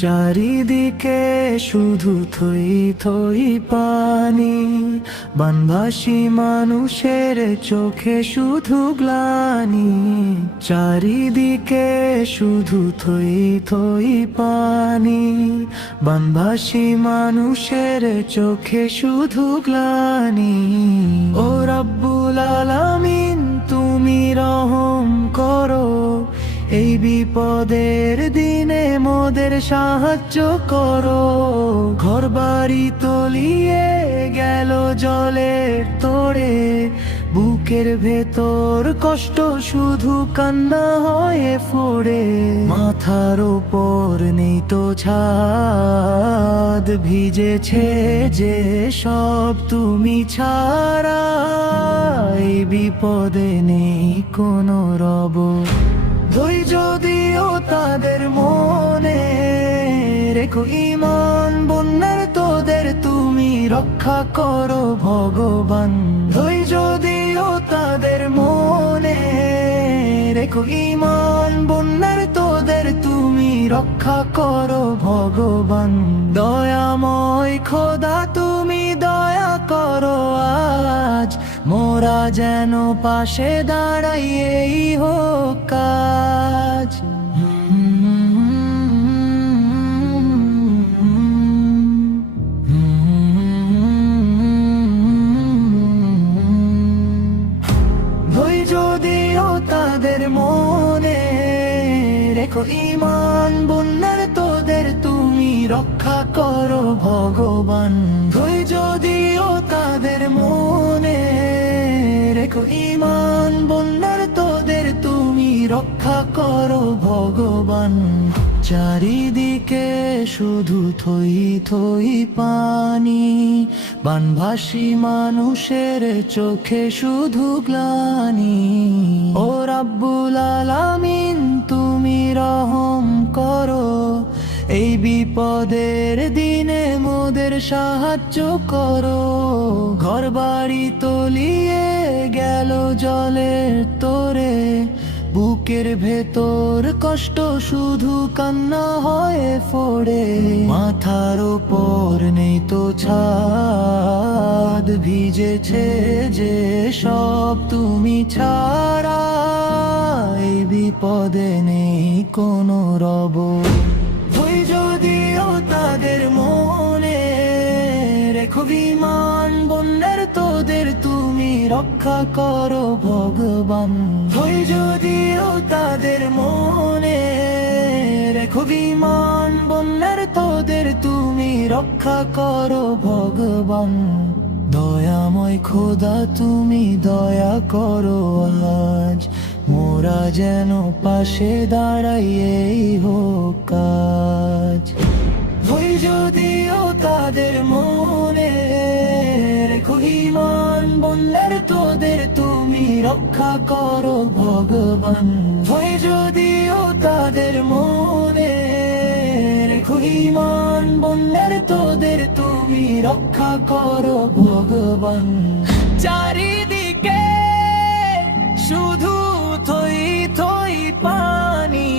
চারিদিকে শুধু থই থই পানি, বানভাসী মানুষের চোখে শুধু গ্লানি। চারিদিকে শুধু থই থই পানি, বানভাসী মানুষের চোখে শুধু গ্লানি। ও রাব্বুল আলামিন, তুমি রহম করো, এই বিপদের দিনে মোদের সাহায্য করো। ঘরবাড়ি তলিয়ে গেল জলের তোড়ে, বুকের ভেতর কষ্ট শুধু কান্না হয়ে ফোড়ে। মাথার ওপর নেই তো ছাদ, ভিজেছে যে সব তুমি ছাড়া। এই বিপদে নেই কোনো রব, ধৈর্য দিও তাদের মনে, রেখো ঈমান বন্যার তোদের তুমি রক্ষা করো ভগবান। ধৈর্য দিও তাদের মনে, রেখো ঈমান বন্যার তোদের তুমি রক্ষা করো ভগবান। দয়াময় খোদা তুমি দয়া করো আজ, মোরা যেন পাশে দাঁড়াই এই হোক কাজ। ধৈর্য দিও তাদের মনে, রেখো ঈমান বন্যার তোদের তুমি রক্ষা করো ভগবান। ধৈর্য দিও তাদের মনে, রেখো ঈমান বন্যার তোদের তুমি রক্ষা করো ভগবান। চারিদিকে শুধু থই থই পানি, বানভাসী মানুষের চোখে শুধু গ্লানি। ও রাব্বুল আলামিন, তুমি রহম করো, এই বিপদের দিনে মোদের সাহায্য করো। ঘরবাড়ি তলিয়ে গেল জলের তোড়ে, বুকের ভেতর কষ্ট শুধু কান্না হয়ে ফোড়ে। মাথার ওপর নেই তো ছাদ, ভিজেছে যে সব তুমি ছাড়া। এই বিপদে নেই কোনো রব, ধৈর্য দিও তাদের মনে, রেখো ঈমান বন্যার তোদের তুমি রক্ষা করো ভগবান। ধৈর্য দিও তাদের মনে, রেখো ঈমান বন্যার তোদের তুমি রক্ষা করো ভগবান। দয়াময় খোদা তুমি দয়া করো আজ, মোরা যেন পাশে দাঁড়াই এই হোক কাজ। ধৈর্য দিও তাদের মনে, রেখো ঈমান বন্যার তোদের তুমি রক্ষা করো ভগবান। ধৈর্য দিও তাদের মনে, রেখো ঈমান বন্যার তোদের তুমি রক্ষা করো ভগবান। চারিদিকে শুধু থই থই পানি,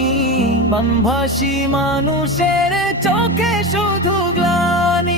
বানভাসী মানুষের চোখে শুধু গ্লানি।